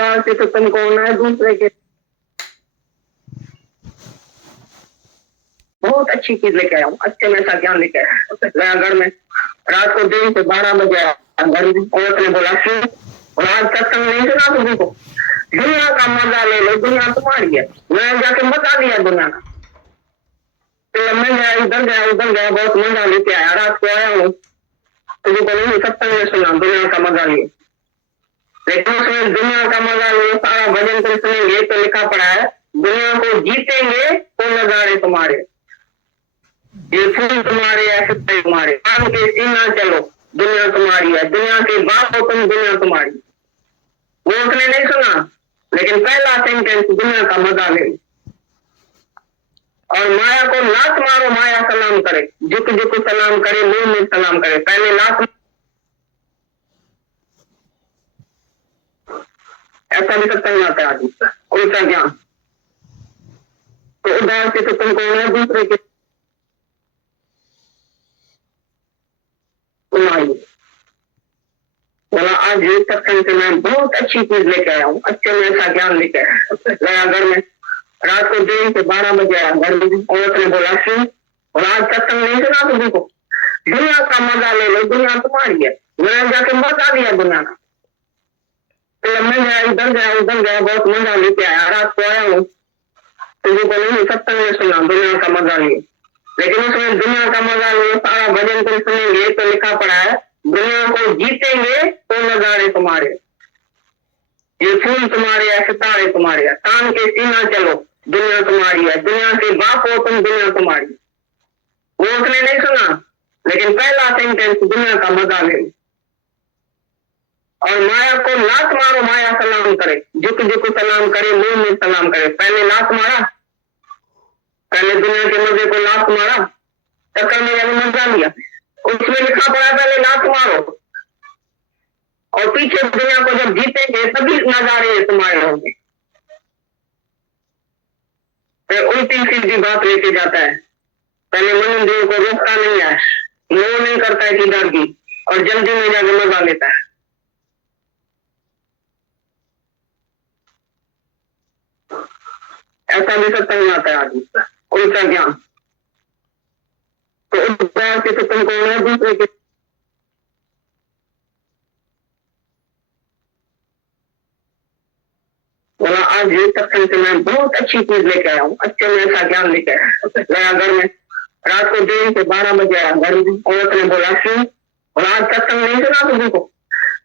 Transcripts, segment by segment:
उदास से तो तुमको होना है दूसरे के। बहुत अच्छी चीज लेके आया हूँ, अच्छे में सा ज्ञान लेके आया गया घर में। रात को 1 से 12 बजे आया घर में। औरत ने बोला क्यों? और आज सत्संग नहीं सुना तुमको? दुनिया का मजा ले लो, दुनिया तुम्हारी है। मैं जाके बता दिया दुनिया का। तो मैं गया इधर गया उधर गया, बहुत मजा लेके आया। रात को आया हूँ तुझे बोले सत्संग में सुना दुनिया का मजा लिए, लेकिन उसमें दुनिया का मजा लिए सारा भजन कर सुनेंगे तो लिखा पड़ा है दुनिया को जीतेंगे तो नजारे तुम्हारे, ये फूल तुम्हारे ऐसे तुम्हारे, काम के सीना चलो दुनिया तुम्हारी है, दुनिया के बाप हो तुम दुनिया तुम्हारी। वो उसने नहीं सुना, लेकिन पहला सेंटेंस दुनिया का मजा ले। और माया को लात मारो, माया सलाम करे, झुक झुक सलाम करे, मुंह में सलाम करे। पहले लात, ऐसा भी सत्संग आता है आदमी उल्टा ज्ञान। तो उदाहरण से तो तुमको दूसरे के बोला आज सत्संग से मैं बहुत अच्छी चीज लेके आया हूँ, अच्छे में ऐसा ज्ञान लेके आया घर में। रात को 1 से 12 बजे आया घर में। औरत ने बोला क्यों? और आज सत्संग नहीं सुना तुमको? दुनिया का मजा ले लो, दुनिया तुम्हारी है। मैंने जाके बता दिया दुनिया का। तो मैं गया इधर गया उधर गया, बहुत मजा लेके आया। रात को आया हूँ तुझे बोले सत्संग में सुना दुनिया का मजा लिए, लेकिन उसमें दुनिया का मजा लिए सारा भजन तुम सुनेंगे तो लिखा पड़ा है दुनिया को जीतेंगे तो नजारे तुम्हारे, ये फूल तुम्हारे या सितारे तुम्हारे, तान के सीना चलो दुनिया तुम्हारी है, दुनिया के बाप हो तुम दुनिया तुम्हारी। वो उसने नहीं सुना, लेकिन पहला सेंटेंस दुनिया का मजा ले। और माया को लात मारो, माया सलाम करे, झुक झुक सलाम करे, मुंह में सलाम करे। पहले लात मारा, पहले दुनिया के मजे को लात मारा, टक्कर में मजा लिया। उसमें लिखा पड़ा पहले लात मारो और पीछे दुनिया को जब जीतेंगे तभी नजारे तुम्हारे होंगे। फिर उल्टी सीधी बात लेके जाता है। पहले मन देव को रोकता नहीं है, नो नहीं करता है कि डर की, और जल्दी में जाके मजा लेता है। ऐसा भी सत्संग आता है आदमी का उल्टा ज्ञान। तो उस बात से तो तुमको दूसरे के बोला आज सत्संग से मैं बहुत अच्छी चीज लेके आया हूँ, अच्छे में ऐसा ज्ञान लेके आया घर में। रात को 1 से 12 बजे आया घर में। औरत ने बोला क्यों? और आज सत्संग नहीं सुना तुमको?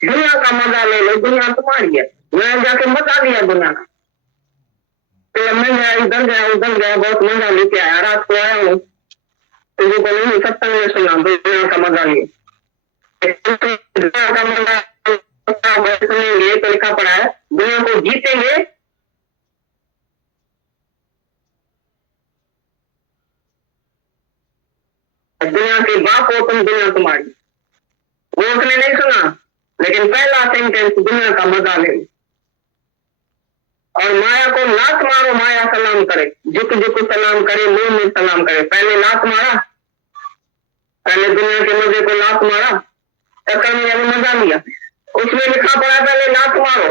दुनिया का मजा ले लो, दुनिया तुम्हारी है। मैं जाके बता दिया दुनिया का। तो मैं गया इधर गया उधर गया, बहुत मजा लेके आया। रात को आया हूँ तुझे बोले सत्संग में सुना दुनिया का मजा लिए, दुनिया का मजा सुनेंगे तो लिखा पड़ा है दुनिया को जीतेंगे दुनिया के बाप हो तुम दुनिया तुम्हारी। वो उसने नहीं सुना, लेकिन पहला सेंटेंस दुनिया का मजा ले। और माया को लात मारो, माया सलाम करे, झुक झुक सलाम करे, मुंह में सलाम करे। पहले लात मारा, पहले दुनिया के मजे को लात मारा, टक्कर में मजा लिया। उसमें लिखा पड़ा पहले लात मारो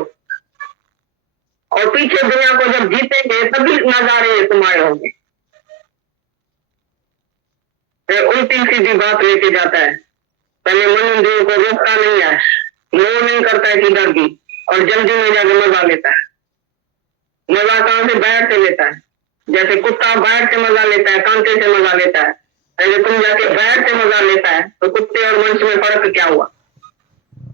और पीछे दुनिया को जब जीतेंगे तभी नजारे तुम्हारे होंगे। फिर उल्टी सीधी बात लेके जाता है। पहले मन देव को रोकता नहीं है, नो नहीं करता है कि डर की, और जल्दी में जाके मजा लेता है। मजा कहां से? बैठ से लेता है। जैसे कुत्ता बैठ से मजा लेता है, कांटे से मजा लेता है, अगर तुम जाके बैठ से मजा लेता है तो कुत्ते और मनुष्य में फर्क क्या हुआ?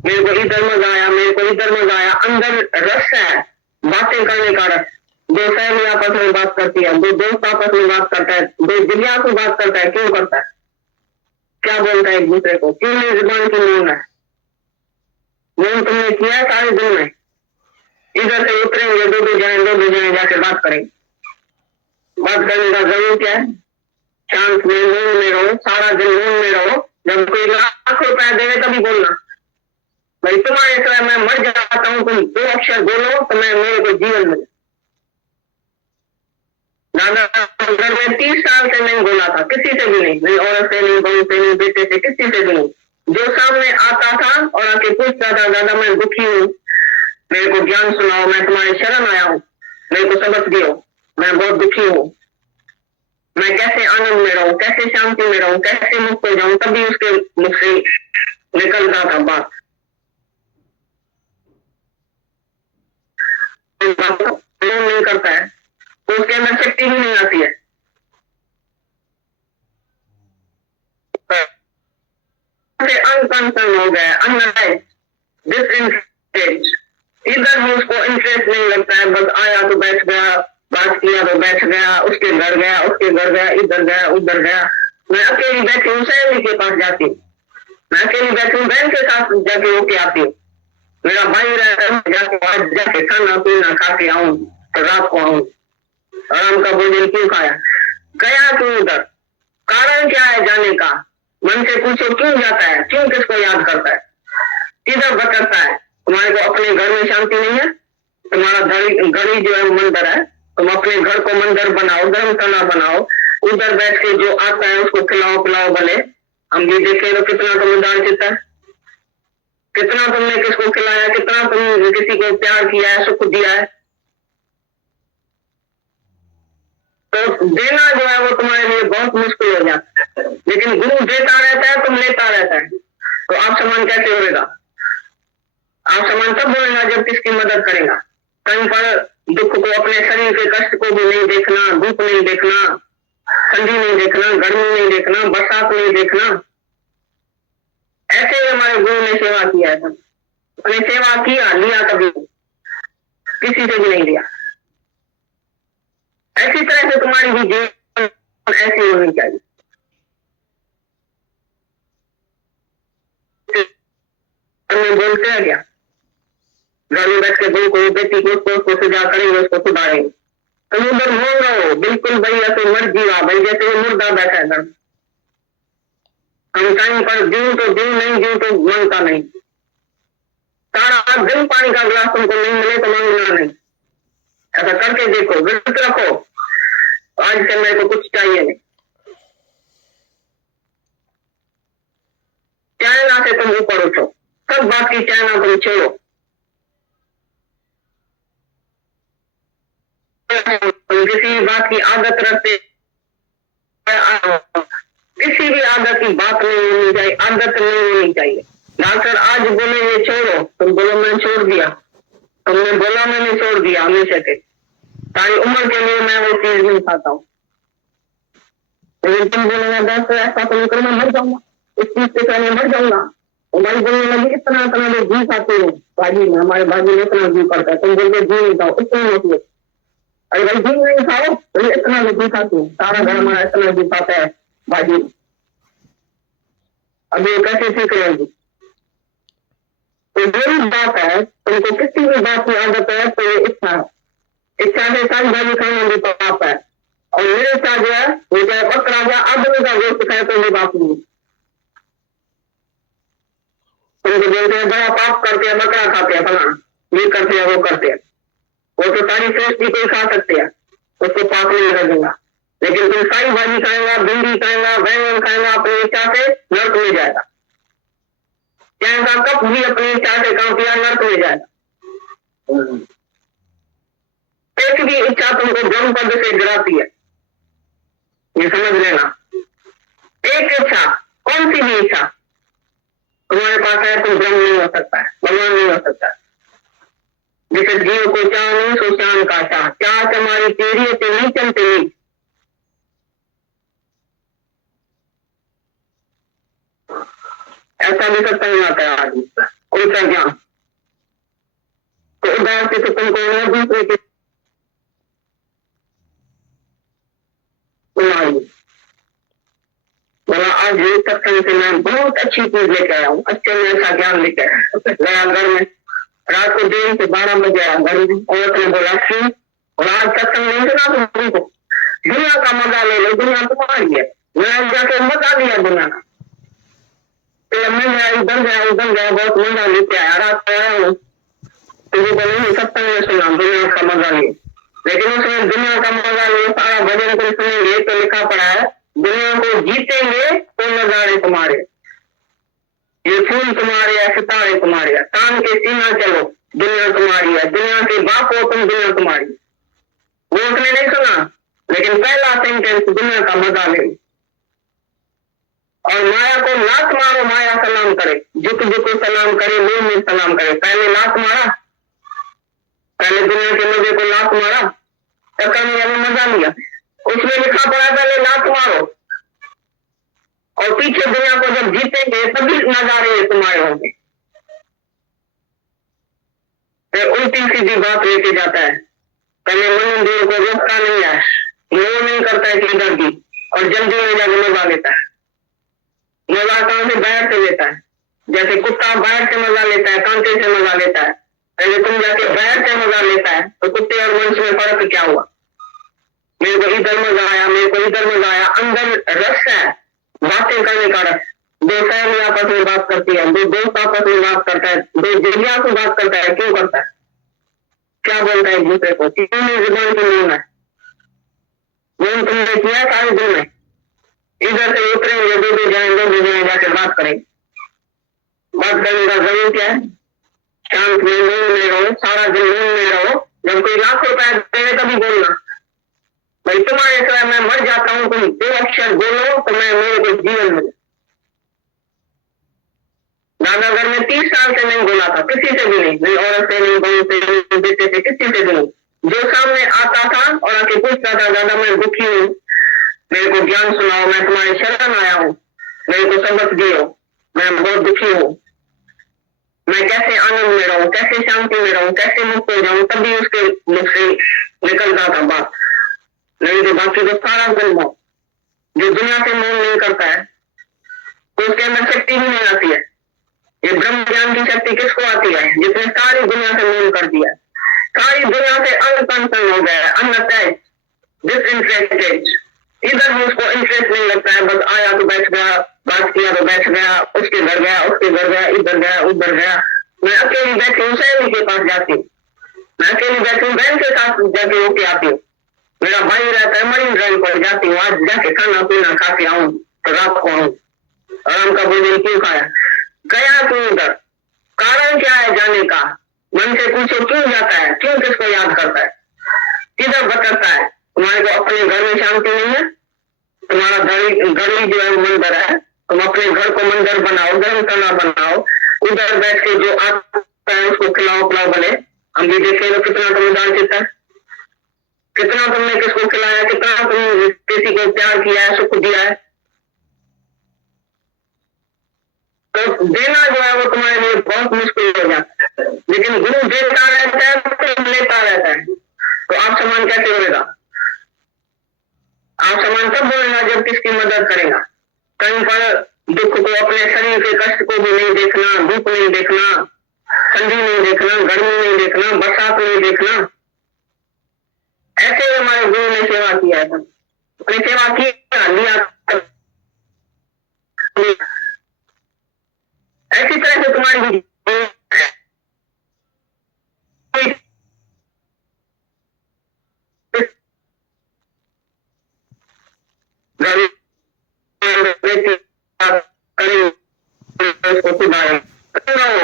मेरे को इधर मजा आया, मेरे को इधर मजा आया। अंदर रस है, बातें करने का रस। दो सहेली आपस में बात करती है, दो दोस्त आपस में बात करता है, दो जिज्ञासु बात करता है। क्यों करता है? क्या बोलता है एक दूसरे को? क्यों नहीं जुबान की मौन है? मौन तुमने किया है सारे दिन में। इधर से उतरेंगे, दो दो जाए जाके बात करेंगे। बात करने का जरूर क्या है? शांत में मौन में रहो, सारा दिन मौन में रहो। जब कोई लाख रुपया देवे तभी बोलना, भाई तुम्हारे समय मैं मर जाता हूँ, तुम 2 अक्षर बोलो तो मैं मेरे को जीवन मिले। दादा घर में 30 साल से नहीं बोला था, किसी से भी नहीं, औरत से नहीं, बहू से नहीं, बेटे से, किसी से भी नहीं। जो सामने आता था और आके पूछता था दादा मैं दुखी हूँ, मेरे को ज्ञान सुनाओ, मैं तुम्हारी शरण आया हूँ, मेरे को सबक दियो, मैं बहुत दुखी हूँ, मैं कैसे आनंद में रहूं, कैसे शांति में रहूं, कैसे मुक्त हो जाऊं। तभी उसके मुख से निकलता था बात। नहीं करता है तो उसके अंदर शक्ति ही नहीं आती है। अनकंसर्न हो गया, अनलाइज, डिसइंटरेस्ट, इधर भी उसको इंटरेस्ट नहीं लगता है, बस आया तो बैठ गया, बात किया तो बैठ गया, उसके घर गया, उसके घर गया, इधर गया, उधर गया। मैं अकेली बैठी हूँ, सहेली के पास जाती हूँ, मैं अकेली बैठी हूँ, बहन के साथ जाके होके आती हूँ, मेरा भाई रहता है, जाके जाके खाना पीना खा के आऊं तो रात को आऊं। आराम का भोजन क्यों खाया, गया क्यों उधर, कारण क्या है जाने का, मन से पूछो क्यों जाता है, क्यों किसको याद करता है, किधर भटकता है। तुम्हारे को अपने घर में शांति नहीं है, तुम्हारा घर ही जो है मंदिर है, तुम अपने घर को मंदिर बनाओ, धर्मशाला बनाओ, उधर बैठ के जो आता है उसको खिलाओ पिलाओ भले। हम भी देखे तो कितना तुम उदार चित्त है, कितना तुमने किसको खिलाया, कितना तुमने किसी को प्यार किया है, सुख दिया है। तो देना जो है वो तुम्हारे लिए बहुत मुश्किल हो जाता है, लेकिन गुरु देता रहता है, तुम लेता रहता है, तो आप समान कैसे होगा। आप समान तब बोलेगा जब किसकी मदद करेगा। कहीं पर दुख को, अपने शरीर के कष्ट को भी नहीं देखना, धूप नहीं देखना, ठंडी नहीं देखना, गर्मी नहीं देखना, बरसात नहीं देखना। ऐसे ही हमारे गुरु ने सेवा किया है, अपने सेवा किया, लिया कभी किसी से भी नहीं लिया। ऐसी तरह से तुम्हारी भी जीवन ऐसी होनी चाहिए। बोलते हैं क्या, घर में बैठ के गुरु को, बेटी को, उसको सुझा करेंगे, उसको सुधारेंगे, तुम उधर बोल रहे हो बिल्कुल भाई ऐसे मर जीवा भाई, जैसे वो मुर्दा बैठा है घर। हम टाइम पर जीव तो जीव, नहीं जीव तो मांगता नहीं। सारा दिन पानी का गिलास तुमको नहीं मिले तो मांगना नहीं, ऐसा करके देखो, व्रत रखो, आज से मेरे को कुछ चाहिए नहीं। चाइना से तुम ऊपर उठो, सब बात की चाइना तुम छोड़ो। तुम किसी बात की आदत रखते, किसी भी आदत की बात नहीं होनी चाहिए, आदत नहीं होनी चाहिए। डॉक्टर आज बोले ये छोड़ो, तुम बोलो मैंने छोड़ दिया, तुमने बोला मैंने छोड़ दिया, हमेशा के सारी उम्र के लिए मैं वो चीज नहीं खाता हूँ। लेकिन तुम बोलेगा डॉक्टर ऐसा तो नहीं करो, मैं मर जाऊंगा, इस चीज से पहले मर जाऊंगा। भाई बोलने लगी इतना इतना लोग घी खाते हो भाजी में, हमारे भाजी में इतना घी पड़ता है, तुम बोलते घी नहीं खाओ, इतना मतलब। अरे भाई घी नहीं खाओ, तो इतना घी खाते हो, सारा घर हमारा इतना घी खाता है भाजी। अब ये कैसे सीख लेंगे। तो यही बात है, तुमको किसी भी बात की आदत है तो ये इच्छा है, इच्छा से सारी भाजी खाना भी पाप है। और मेरे इच्छा जो है वो चाहे बकरा या आदमी का गोश्त खाए तो भी बाप नहीं। तुमको बोलते हैं बड़ा पाप करते हैं, बकरा खाते हैं, फला ये करते हैं वो करते हैं, वो तो सारी सृष्टि को ही खा सकते हैं, उसको पाप नहीं लगेगा। लेकिन तुम सारी भाजी खाएगा, भिंडी खाएगा, बैंगन खाएगा, अपनी इच्छा से नर्क में जाएगा। चाहे का कप भी अपनी इच्छा से काम किया, नर्क में जाएगा। एक भी इच्छा तुमको ब्रह्म पद से गिराती है, ये समझ लेना। एक इच्छा, कौन सी भी इच्छा तुम्हारे पास है, तुम ब्रह्म नहीं हो सकता है, भगवान नहीं हो सकता। जिसे जीव को चाह नहीं सो चांद का चाह, चाह तुम्हारी तेरी से नीचम से नीच। ऐसा भी सकता नहीं आता है आदमी, कोई सा ज्ञान तो उदार से तो तुमको दूसरे के बोला आज ये सत्संग से मैं बहुत अच्छी चीज लेकर आया हूँ, अच्छे में ऐसा ज्ञान लेकर आया। घर में रात को 1:30 से 12 बजे आया, घर में औरत ने बोला क्यों, और आज सत्संग नहीं सुना तुमको, दुनिया का मजा ले लो, दुनिया तुम्हारी है। मैं जाके मजा लिया दुनिया का, मैं इधर गया उधर गया, बहुत मजा लेके आया, रात को आया हूँ तुझे बोले सत्संग में सुना दुनिया का मजा लिए। लेकिन उसमें दुनिया का मजा लिए सारा भजन को सुनेंगे तो लिखा पड़ा है दुनिया को जीतेंगे तो नजारे तुम्हारे, ये फूल तुम्हारे या सितारे तुम्हारे, तान के सीना चलो दुनिया तुम्हारी है, दुनिया के बाप हो तुम, दुनिया तुम्हारी। वो उसने नहीं सुना, लेकिन पहला सेंटेंस दुनिया का मजा ले। और माया को लात मारो, माया सलाम करे, झुक झुक सलाम करे, मुंह में सलाम करे। पहले लात मारा, पहले दुनिया के मजे को लात मारा, टक्कर में मजा लिया। उसमें लिखा पड़ा पहले लात मारो, और पीछे दुनिया को जब जीतेंगे तभी नजारे तुम्हारे होंगे। फिर उल्टी सीधी बात लेके जाता है। पहले मन इंद्रियों को रोकता नहीं है, वो नहीं करता है किधर की, और जल्दी में जाकर मजा लेता है। मजा कहां से? बाहर से लेता है। जैसे कुत्ता बाहर से मजा लेता है, कांटे से मजा लेता है। पहले तुम जाके बाहर से मजा लेता है, तो कुत्ते और मनुष्य में फर्क क्या हुआ? मेरे को इधर मजा आया, मेरे को इधर मजा आया। अंदर रस है, बातें करने का रस। दो सहेली आपस में बात करती है, दो दोस्त आपस में बात करता है, दो जिज्ञा से बात करता है। क्यों करता है? क्या बोलता है एक दूसरे को? क्यों नहीं जुबान की नींद है? नींद तुमने किया सारे दिन में। इधर से उतरेंगे, दो जाएंगे, जाके बात करेंगे। बात करने का जरूर क्या है? शांत में नींद में रहो, सारा दिन नींद में रहो। जब कोई लाख रुपया देने तभी बोलना, भाई तुम्हारे सिवा मैं मर जाता हूँ, तुम दो अक्षर बोलो तो मैं मेरे को जीवन मिले। दादागर में 30 साल से नहीं बोला था, किसी से भी नहीं औरत से, नहीं बहू से, नहीं बेटे से, किसी से भी नहीं। जो सामने आता था और आके पूछता था, दादा मैं दुखी हूँ, मेरे को ज्ञान सुनाओ, मैं तुम्हारी शरण आया हूँ, मेरे को सबक दियो, मैं बहुत दुखी हूँ, मैं कैसे आनंद में रहूं, कैसे शांति में रहूं, कैसे मुक्त हो जाऊं, तभी उसके मुख से निकलता था बात। नहीं तो बाकी तो सारा गंदा। जो दुनिया से मोह नहीं करता है तो उसके अंदर शक्ति भी नहीं आती है। ये ब्रह्म ज्ञान की शक्ति किसको आती है? जिसने सारी दुनिया से मोह कर दिया, सारी दुनिया से अनकंसर्न हो गया, अनअटैच्ड, डिसइंटरेस्टेड। इधर भी उसको इंटरेस्ट नहीं लगता है, बस आया तो बैठ गया, बात किया तो बैठ गया, उसके घर गया, उसके घर गया, इधर गया, उधर गया। मैं अकेली बैठी हूँ, सहेली के पास जाती हूँ, मैं अकेली बैठी हूँ, बहन के साथ जाके होके आती हूँ, मेरा भाई रहता है मरीन ड्राइव पर जाती हूँ, आज जाके खाना पीना खा के आऊँ तो रात को आऊँ। आराम का भोजन क्यों खाया? गया क्यों उधर? कारण क्या है जाने का? मन से पूछो क्यों जाता है, क्यों किसको याद करता है, किधर भटकता है? तुम्हारे को अपने घर में शांति नहीं है, तुम्हारा घर जो है मंदिर है, तुम अपने घर को मंदिर बनाओ, धर्मशाला बनाओ, उधर बैठ के जो आता है उसको खिलाओ पिलाओ। भले हम भी देखे तो कितना तुम दान देता है, कितना तुमने किसको खिलाया, कितना तुम किसी को प्यार किया है, सुख दिया है। तो देना जो है वो तुम्हारे लिए बहुत मुश्किल हो जाता है, लेकिन गुरु देता रहता है तो लेता रहता है। तो आप समान कैसे होगा? आप समान तब बोलेगा जब किसकी मदद करेगा। कहीं पर दुख को, अपने शरीर के कष्ट को भी नहीं देखना, धूप नहीं देखना, ठंडी नहीं देखना, गर्मी नहीं देखना, बरसात नहीं देखना। ऐसे हमारे गुरु ने सेवा किया है, अपनी सेवा की लिया। ऐसी तरह से तुम्हारी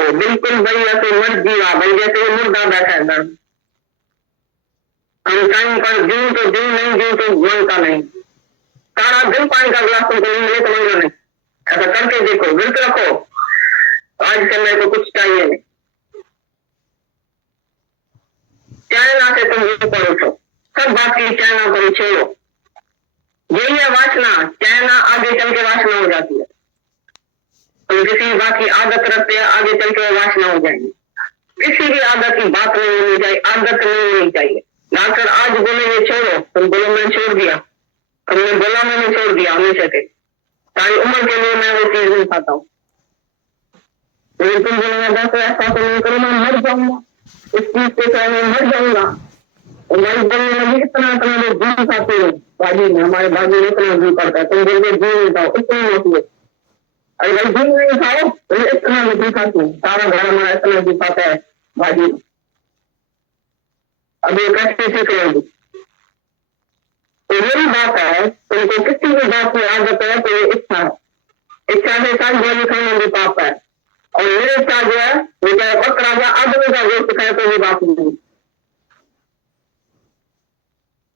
बिल्कुल भाई ऐसे मर जीवा भाई, जैसे मुर्दा बैठा है अंदर। हम टाइम पर जीव तो जीव नहीं, जीव तो मनता नहीं। सारा दिन पानी का गिलास तुमको नहीं मिले तो मंगना नहीं, ऐसा करके देखो, व्रत रखो, आज से मेरे को कुछ चाहिए नहीं। चाइना से तुम ये पर उठो, सब बात की चाइना पर छोड़ो। यही है वासना, चाइना आगे चल के वासना हो जाती है। तुम किसी बात की आदत रखते हैं, आगे चल के वासना हो जाएगी। किसी भी आदत की बात नहीं होनी चाहिए, आदत नहीं होनी चाहिए। डॉक्टर आज बोले ये छोड़ो, तुम बोलो मैंने छोड़ दिया, तुमने बोला मैंने छोड़ दिया, हमेशा से सारी उम्र के लिए मैं वो चीज नहीं खाता हूँ। लेकिन तुम बोलेगा डॉक्टर ऐसा तो नहीं करो, मैं मर जाऊंगा, इस चीज के साथ मैं मर जाऊंगा। और मैं बोलने लगी इतना इतना लोग घी खाते हो बाजी में, हमारे बाजी में इतना घी पड़ता है, तुम बोलते घी नहीं खाओ, इतना मत लो। अरे भाई घी नहीं खाओ, इतना घी खाते हो, सारा घर हमारा इतना घी खाता है बाजी में। अब ये कैसे सीख लेंगे? तो यही बात है, तुमको किसी भी बात में आदत है तो ये इच्छा है, इच्छा से सारी गोली खाना भी पाप है। और मेरे इच्छा जो है वो चाहे पक राजा आदमी का गोश्त खाए है तो भी बात नहीं।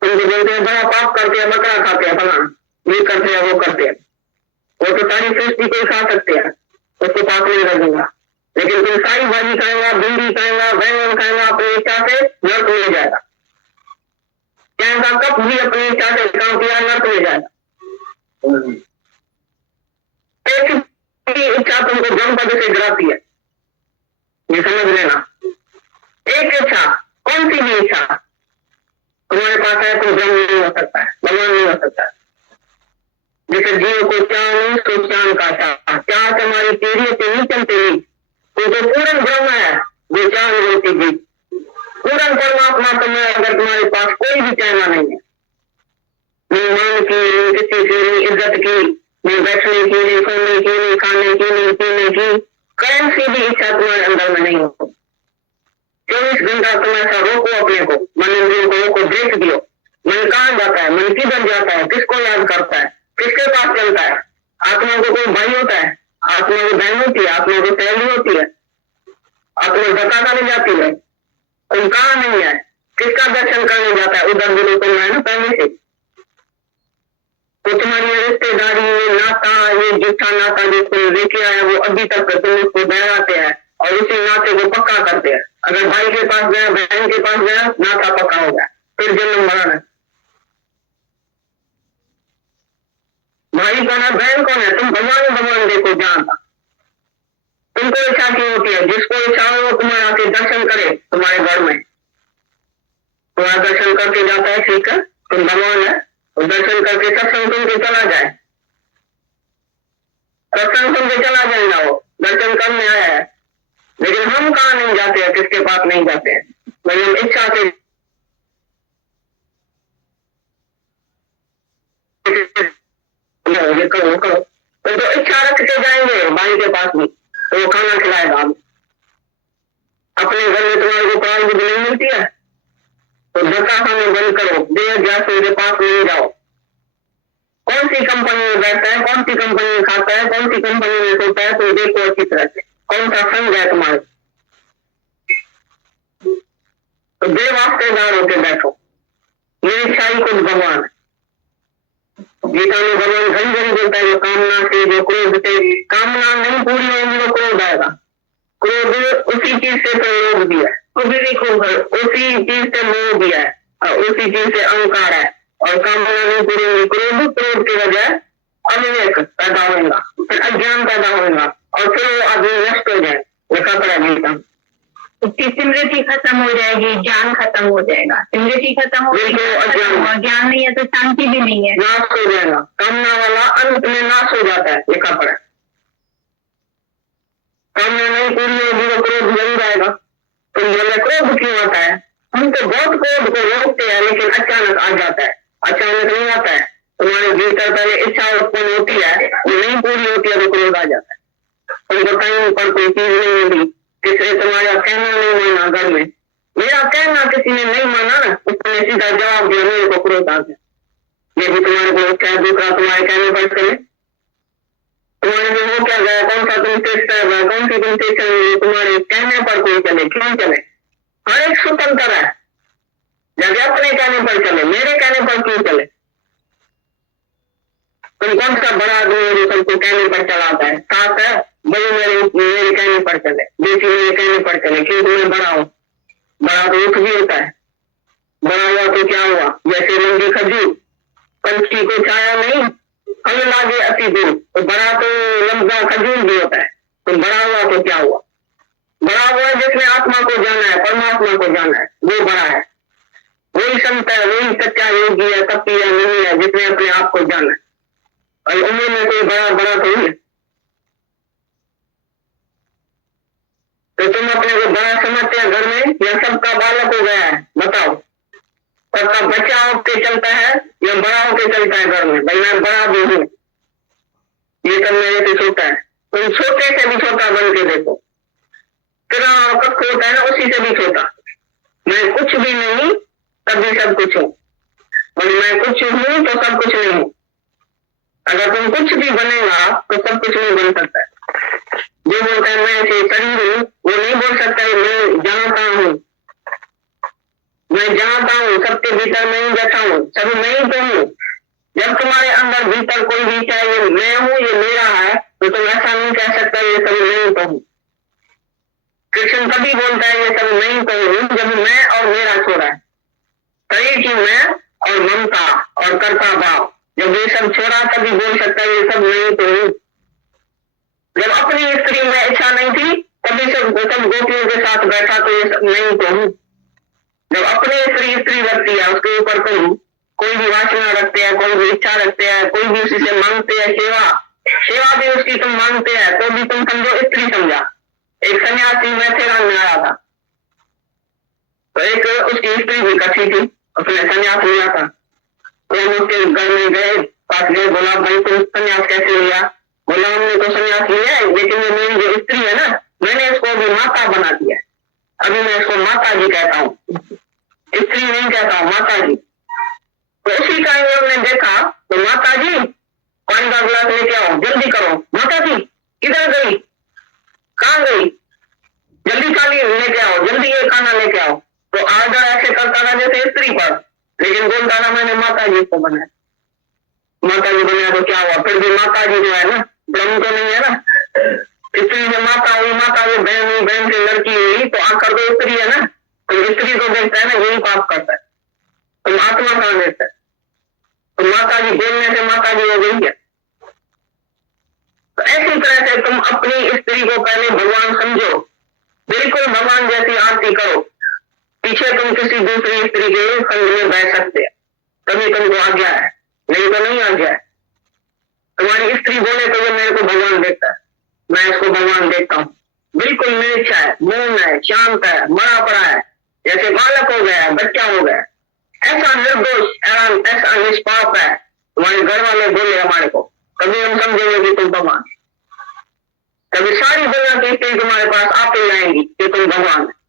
तुमको बोलते हैं बड़ा पाप करते हैं, बकरा खाते हैं, फला ये करते हैं, वो करते हैं, वो तो सारी सृष्टि को खा सकते हैं, उसको पाप नहीं कर दूंगा। लेकिन तुम सारी भाजी खाएगा, भिंडी खाएगा, बैंगन खाएगा, अपनी इच्छा से नर्क में जाएगा। चाय का कप भी अपनी इच्छा से काम किया, नर्क में जाएगा। एक की इच्छा तुमको जम पद से गिराती है, ये समझ लेना। एक इच्छा, कौन सी भी इच्छा तुम्हारे पास है तो जम नहीं हो सकता है, भगवान नहीं हो सकता। जैसे जीव को चांद तो चांद का चाह, चाह तुम्हारी पीढ़ी से नहीं चलती हुई, तो पूर्ण ब्रह्म है जो चांद बोलती थी। पूर्ण परमात्मा तुम्हें, अगर तुम्हारे पास कोई भी चाहना नहीं है, नहीं मान की, नहीं किसी की, नहीं इज्जत की, नहीं बैठने की, नहीं सोने की, नहीं खाने की, नहीं पीने की, कौन सी भी इच्छा तुम्हारे अंदर में नहीं हो। 24 घंटा तुम ऐसा रोको अपने को, मन इंद्रियों को रोको, देख दियो मन कहाँ जाता है, मन किधर जाता है, किसको याद करता है, किसके पास चलता है। आत्मा को कोई भाई होता है, आत्मा को बहन होती है, आत्मा को सहेली होती है, आत्मा धक्का करने जाती है, तुम कहाँ नहीं है, किसका दर्शन करने जाता है, उधर भी तुम है ना पहले से। तो तुम्हारी रिश्तेदारी, ये नाता, ये जूठा नाता जो तुम लेके आया, वो अभी तक तुम उसको बहराते हैं और उसी नाते को पक्का करते हैं। अगर भाई के पास गया, बहन के पास गया, नाता पक्का हो गया, फिर जन्म मरण है। भाई कौन है, बहन कौन है, तुम भगवान भगवान देखो जानता। तुमको इच्छा क्यों होती है, जिसको इच्छा हो वो तुम्हारे आके दर्शन करे तुम्हारे घर में, तुम्हारा दर्शन करके जाता है, ठीक है, तुम भगवान है, तो दर्शन करके सत्संग सुन के चला जाए, सत्संग सुन के चला जाएगा, वो दर्शन करने आया है। लेकिन हम कहाँ नहीं जाते हैं, किसके पास नहीं जाते हैं, भाई हम इच्छा से करो करो, तो इच्छा रख के जाएंगे भाई के पास भी, तो वो खाना खिलाएगा। अपने घर में तुम्हारे को प्राण बुद्धि नहीं मिलती है, तो धक्का खाने बंद करो, देह जैसे के पास नहीं जाओ। कौन सी कंपनी में बैठता है, कौन सी कंपनी में खाता है, कौन सी कंपनी में सोता है, तो देखो अच्छी तरह से कौन सा संग है तुम्हारे, तो बेवास्तेदार होकर बैठो। ये इच्छा ही खुद भगवान है। गीता में भगवान घड़ी घड़ी बोलता है, जो कामना से, जो क्रोध से, कामना नहीं पूरी होगी तो क्रोध आएगा। क्रोध उसी चीज से प्रयोग भी है, उसी चीज से मोह भी है, और उसी चीज से अहंकार है। और कामना नहीं पूरी होगी, क्रोध, क्रोध की वजह अविवेक पैदा होगा, फिर अज्ञान पैदा होगा, और फिर वो आदमी नष्ट हो जाए। लिखा पड़ा गीता, उसकी स्मृति खत्म हो जाएगी, ज्ञान खत्म हो जाएगा। स्मृति खत्म हो जाएगी, ज्ञान नहीं है तो शांति भी नहीं है, नाश हो जाएगा। कामना वाला अंत में नाश हो जाता है, लिखा पड़ा। कामना नहीं पूरी होगी तो क्रोध जरूर जाएगा। तो बोले क्रोध क्यों आता है, हम तो बहुत क्रोध को रोकते हैं, लेकिन अचानक आ जाता है। अचानक नहीं आता है, तुम्हारे भीतर पहले इच्छा उत्पन्न होती है, वो नहीं पूरी होती है तो क्रोध आ जाता है। तुमको टाइम पर कोई चीज नहीं मिली, किसी तुम्हारा कहना नहीं माना, घर में मेरा कहना किसी ने नहीं माना ना, उसने सीधा जवाब दिया, मेरे को क्रोध आ गया। ये भी तुम्हारे को क्या, दूसरा तुम्हारे कहने पर चले, तुम्हारे में हो क्या गया, कौन सा तुम टेस्ट कर रहा, कौन सी तुम टेस्ट तुम्हारे कहने पर कोई चले, क्यों चले। हर एक स्वतंत्र है, जब अपने कहने पर चले, मेरे कहने पर क्यों चले। तुम कौन सा बड़ा आदमी है जो सबको कहने पर चलाता है, सास है बड़ी मेरे कहने पर चले, बेटी मेरे कहने पर चले, क्यों तुम्हें बड़ा हो। बड़ा तो दुख भी होता है, बड़ा हुआ तो क्या हुआ, जैसे लंबी खजूर पंछी को छाया नहीं, फल लागे अति दूर, तो बड़ा तो लंबा खजूर भी होता है। तो बड़ा हुआ तो क्या हुआ, बड़ा हुआ जिसने आत्मा को जाना है, परमात्मा को जाना है, वो बड़ा है। वही संत है, वही सच्चा योगी है, तपी है, नहीं है, जिसने अपने आप को जाना है। और उम्र में कोई बड़ा बड़ा तो नहीं है, तो तुम अपने को बड़ा समझते हैं घर में, या सबका बालक हो गया है, बताओ। सबका बच्चा होके चलता है या बड़ा होके चलता है घर में, भाई मैं बड़ा भी हूँ, ये सब मेरे से छोटा है। तुम छोटे से भी छोटा बन के देखो, फिर कब होता है ना, उसी से भी छोटा। मैं कुछ भी नहीं तब भी सब कुछ हूँ, और मैं कुछ हूँ तो सब कुछ नहीं हूँ। अगर तुम कुछ भी बनेगा तो सब कुछ नहीं बन सकता है। जो बोलता है मैं ऐसे शरीर हूँ, वो नहीं बोल सकता है मैं जानता हूँ, मैं जानता हूँ, सबके भीतर मैं ही बैठा हूँ, सब मैं ही तो हूँ। जब तुम्हारे अंदर भीतर कोई भी चाहे ये मैं हूँ, ये मेरा है, तो तुम ऐसा नहीं कह सकता ये सब मैं ही तो हूँ। कृष्ण तभी बोलता है ये सब मैं ही तो हूँ जब मैं और मेरा छोड़ा है। शरीर की मैं और ममता और कर्ता भाव, जब ये सब छोड़ा तभी बोल सकता है ये सब मैं ही तो हूँ। जब अपनी स्त्री में इच्छा नहीं थी तभी सब गोपियों के साथ बैठा तो ये सब मैं ही तो हूँ। जब अपने स्त्री रखती है, उसके ऊपर कोई भी वासना रखते हैं, कोई भी इच्छा रखते हैं, कोई भी उसी से मांगते हैं सेवा भी उसकी तुम मांगते हैं, तो भी तुम समझो स्त्री समझा। एक सन्यासी माथेरान में आया था, तो एक उसकी स्त्री भी कच्ची थी, उसने सन्यास लिया था। तो हम उसके घर में गए, पास गए, बोला भाई तुम सन्यास कैसे लिया? बोला हमने तो सन्यास लिया है, लेकिन ये मेरी जो स्त्री है ना, मैंने इसको अभी माता बना दिया है, अभी मैं इसको माता जी कहता हूँ, स्त्री नहीं कहता हूँ, माता जी। तो उसी टाइम हमने देखा तो माता जी पानी का गिलास लेके आओ, जल्दी करो। माता जी किधर गई, कहाँ गई, जल्दी पानी लेके आओ, जल्दी ये खाना लेके आओ। तो आदर ऐसे करता था जैसे स्त्री पर, लेकिन बोलता था मैंने माता जी को बनाया, माता जी बनाया तो क्या हुआ? फिर भी माता जी जो है ना, ब्रह्म तो नहीं है ना, स्त्री से माता हुई, माता से बहन हुई, बहन से लड़की हुई, तो आकर तो स्त्री है ना, तो स्त्री को देखता है ना, यही पाप करता है। तुम आत्मा कहां देता है? तो माता जी बोलने से माता जी हो गई है। तो ऐसी तरह से तुम अपनी स्त्री को पहले भगवान समझो, बिल्कुल भगवान जैसी आरती करो, पीछे तुम किसी दूसरी स्त्री के संग में बैठ सकते हैं, तभी तुमको आज्ञा है, नहीं तो नहीं आज्ञा है। तुम्हारी स्त्री बोले तो ये मेरे को भगवान देखता है, मैं इसको भगवान देखता हूँ, बिल्कुल निरीक्षा है, मौन है, शांत है, मरा पड़ा है, जैसे बालक हो गया, बच्चा हो गया, ऐसा निर्दोष, ऐसा निष्पाप है। तुम्हारे घर वाले बोले हमारे को, कभी हम समझेंगे कि तुम भगवान, कभी सारी दुनिया की स्त्री तुम्हारे पास आके लाएंगी कि तुम भगवान है।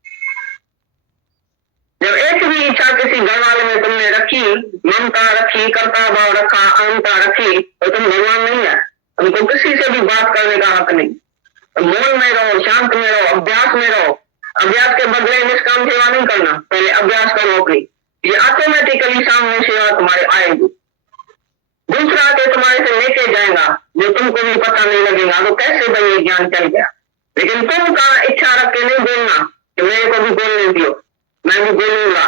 जब एक भी इच्छा किसी घर वाले में तुमने रखी, ममता रखी, कर्ता भाव रखा, अहंता रखी, तो तुम भगवान नहीं है। तुमको किसी से भी बात करने का हक नहीं। तो मौन में रहो, शांत में रहो, अभ्यास में रहो। अभ्यास के बदले निष्काम सेवा नहीं करना, पहले अभ्यास करो अपनी, ये ऑटोमेटिकली सामने सेवा तुम्हारे आएगी। दूसरा के तुम्हारे से लेके जाएगा, जो तुमको भी पता नहीं लगेगा, तो कैसे भाई ज्ञान चल गया। लेकिन तुम का इच्छा रख के नहीं बोलना कि मेरे को भी बोलने दियो, मैं भी बोलूंगा,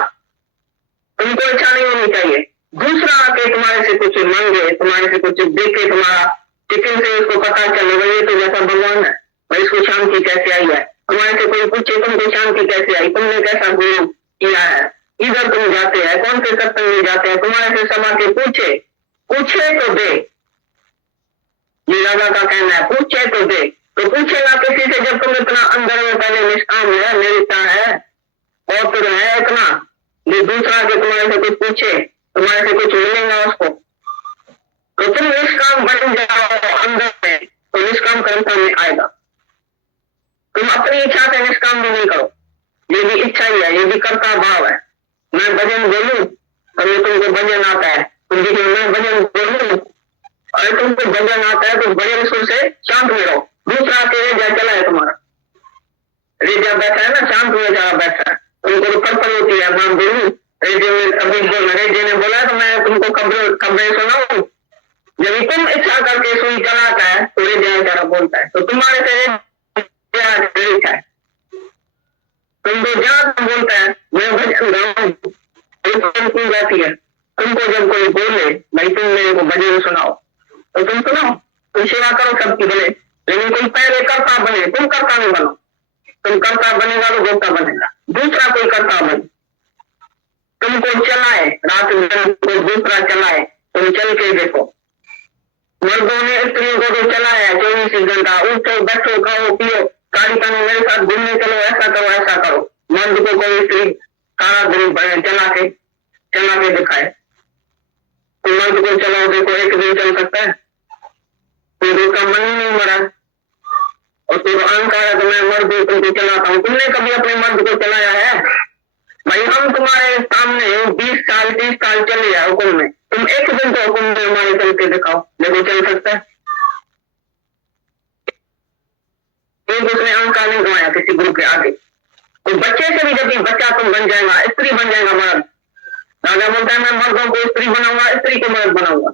तुमको इच्छा नहीं होनी चाहिए। दूसरा आके तुम्हारे से कुछ मांगे, तुम्हारे से कुछ देखे, तुम्हारा टिफिन से इसको पता चलेगा ये तो जैसा भगवान है, भाई इसको शांति कैसे आई है। तुम्हारे से कोई पूछे तुमको शांति कैसे आई, तुमने कैसा गुरु किया है, इधर तुम जाते हैं, कौन से सत्संग में जाते हैं, तुम्हारे से समा के पूछे तो दे। ये दादा का कहना है, पूछे तो दे। तो पूछेगा किसी से जब तुम इतना अंदर में पहले निष्काम है, निष्ठा है और फिर है इतना, जो दूसरा के तुम्हारे से कुछ पूछे, तुम्हारे से कुछ मिलेगा उसको, तो तुम निष्काम बन जाओ अंदर में, तो निष्काम कर्म सामने आएगा। तुम अपनी इच्छा से निष्काम भी नहीं करो, ये भी इच्छा ही है, ये भी कर्ता भाव है। मैं भजन बोलूं तो ये तुमको भजन आता है, तुम देखिए मैं भजन बोलूं और तुमको भजन आता है, तो भजन सुर से शांत में रहो। दूसरा के रेजा चला है तुम्हारा, रेजा बैठा है ना, शांत में जा बैठा है, तुमको तो फरफर होती है, मैं बोलूं रेजे में, कभी रेजे ने बोला तो मैं तुमको खबरें सुनाऊं। जब तुम इच्छा करके सुई चलाता है तो रेजा जरा बोलता है, तो तुम्हारे से है, तुम तो जहां बोलता है मैं भजन गाऊं की जाती है। तुमको जब कोई बोले भाई तुम मेरे को भजन सुनाओ, तो तुम सुनाओ, तुम सेवा करो सबकी भले, लेकिन तुम पहले कर्ता बने, तुम कर्ता नहीं बनो। तुम कर्ता बनेगा तो गोप्ता बनेगा, दूसरा कोई कर्ता बने, तुमको चलाए, रात दिन को दूसरा चलाए, तुम चल के देखो। मर्दों ने स्त्रियों को तो चलाया 24 घंटा, उठो बैठो खाओ पियो, गाड़ी का मेरे साथ घूमने चलो, ऐसा करो ऐसा करो। मर्द को कोई स्त्री सारा दिन चला के दिखाए, तो मर्द को चलाओ देखो, एक दिन चल सकता है? तो उसका मन ही नहीं मरा, और तो अहंकार है तो मैं मर्द तुमको चलाता हूँ। तुमने कभी अपने मर्द को चलाया है? भाई हम तुम्हारे सामने 20 साल 30 साल चले जाए हुक्म में, तुम एक दिन तो हुक्म में हमारे चल के दिखाओ, देखो चल सकता है? उसने अहंकार नहीं गंवाया किसी गुरु के आगे। तो बच्चे से भी जब भी बच्चा तुम बन जाएगा, स्त्री बन जाएगा मर्द, राजा बोलता है मैं मर्दों को स्त्री बनाऊंगा, स्त्री को मर्द बनाऊंगा।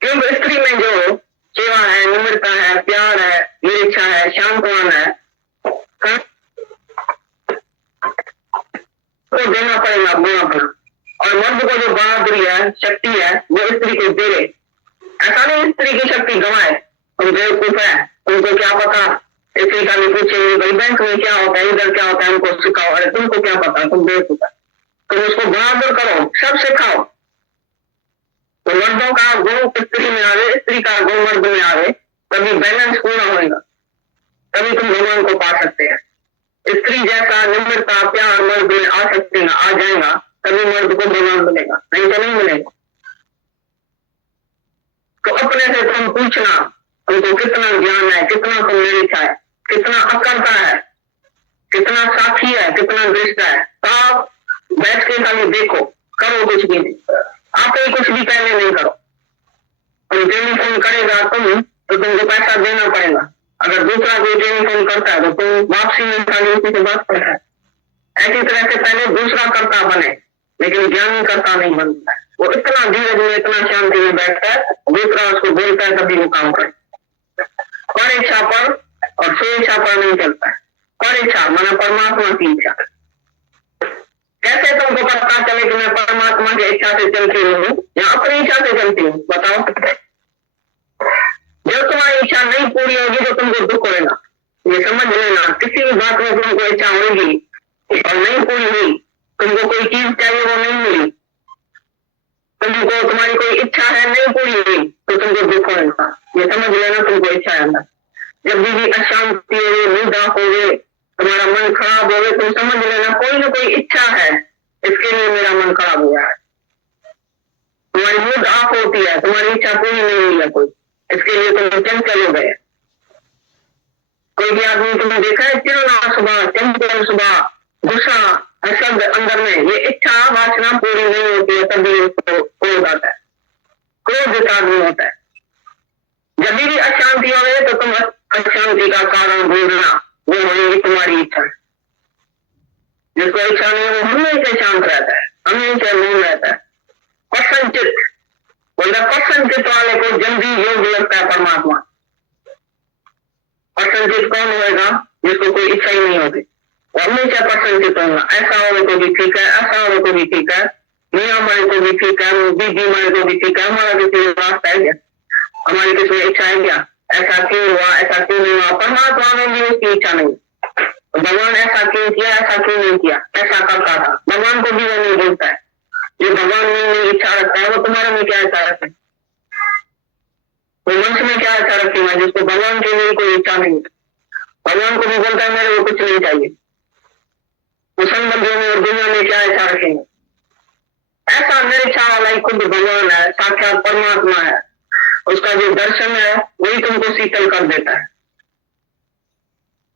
क्योंकि स्त्री में जो सेवा है, निम्रता है, प्यार है, निरीक्षा है, शांतवान है, तो देना पड़ेगा गुण अपना। और मर्द को जो बहादुरी है, शक्ति है, वो स्त्री को दे। ऐसा नहीं स्त्री की शक्ति गंवाए, तुम बेवकूफ है, तुमको क्या पता। स्त्री का भी पूछेंगे भाई बैंक में क्या होता है, इधर क्या होता है, हमको सिखाओ। अरे तुमको क्या पता, तुम बेवकूफ है। तुम उसको बहादुर करो, सब सिखाओ। तो मर्दों का गुण स्त्री में आवे, स्त्री का गुण मर्द में आवे, तभी बैलेंस पूरा होगा, तभी तुम भगवान को पा सकते हैं। स्त्री जैसा निम्रता प्यार मर्द में आ सकते आ जाएगा, तभी मर्द को भगवान मिलेगा, नहीं तो नहीं मिलेगा। तो अपने से तुम पूछना, तुमको कितना ज्ञान है, कितना तुम निरीक्षा है, कितना अकर्ता है, कितना साथी है, कितना दृष्ट है। तो आप बैठ के खाली देखो, करो कुछ भी नहीं, आप ही कुछ भी पहले नहीं करो। और टेलीफोन करेगा तुम तो तुमको पैसा देना पड़ेगा। अगर दूसरा कोई टेलीफोन करता है तो तुम वापसी में खाली उसी से बात करता है। ऐसी तरह से पहले दूसरा कर्ता बने, लेकिन ज्ञानी कर्ता नहीं बनता है। वो इतना धीरज में, इतना शांति में बैठता है, दूसरा उसको बोलता है तभी वो काम करे। पर इच्छा पर और स्व इच्छा पर नहीं चलता है। पर इच्छा माना परमात्मा की इच्छा। कैसे तुमको पता चले कि मैं परमात्मा की इच्छा से चलती हूँ या अपनी इच्छा से चलती हूँ, बताओ। जब तुम्हारी इच्छा नहीं पूरी होगी तो तुमको दुख होगा, ये समझ लेना। किसी भी बात में तुमको इच्छा होगी और नहीं पूरी हुई, तुमको कोई चीज चाहिए वो नहीं मिली, तुमको तुम्हारी कोई इच्छा है नहीं पूरी हुई, तो तुमको दुख होगा, ये समझ लेना। तुमको इच्छा है अंदर, जब भी अशांति हो, नींद हो गए, तुम्हारा मन खराब हो गए, तुम समझ लेना कोई ना कोई इच्छा है, इसके लिए मेरा मन खराब हुआ है। तुम्हारी मूड ऑफ होती है, तुम्हारी इच्छा पूरी नहीं हुई है कोई, इसके लिए तुम चंचल हो गए। कोई भी आदमी तुमने देखा है चिड़ना सुबह, चंचल सुबह, गुस्सा हसद अंदर में, ये इच्छा वासना पूरी नहीं होती है, तभी उसको क्रोध आता है, क्रोध आदमी होता है। जब भी अशांति हो गए तो तुम अशांति का कारण ढूंढना, वो होगी तुम्हारी इच्छा। जिसको इच्छा नहीं है वो हमेशा शांत रहता है, हमेशा मौन रहता है। प्रसन्नचित बोलता, प्रसन्नचित वाले को जल्दी योग लगता है परमात्मा। प्रसन्नचित कौन होगा? जिसको कोई इच्छा ही नहीं होती, वो हमेशा प्रसन्नचित होगा। ऐसा हो तो भी ठीक है, ऐसा हो तो भी ठीक है, मियाँ मरे को भी ठीक है, बीबी मरे को भी ठीक है, हमारा किसी वास्ता है क्या? हमारी किसी में इच्छा है क्या? ऐसा क्यों हुआ, ऐसा क्यों नहीं हुआ? परमात्मा में भी उसकी इच्छा नहीं। भगवान ऐसा क्यों किया, ऐसा क्यों नहीं किया, ऐसा करता था, भगवान को भी वो नहीं बोलता है। जो भगवान में इच्छा रखता है वो तुम्हारे में क्या इच्छा रखता है? वो मनुष्य में क्या इच्छा रखेगा जिसको भगवान के लिए कोई इच्छा नहीं? भगवान को भी बोलता है मेरे को कुछ नहीं चाहिए। वो संबंधियों में और दुनिया में क्या इच्छा रखेंगे? ऐसा निरीक्षा वाला ही खुद भगवान है, साक्षात परमात्मा है। उसका जो दर्शन है वही तुमको शीतल कर देता है।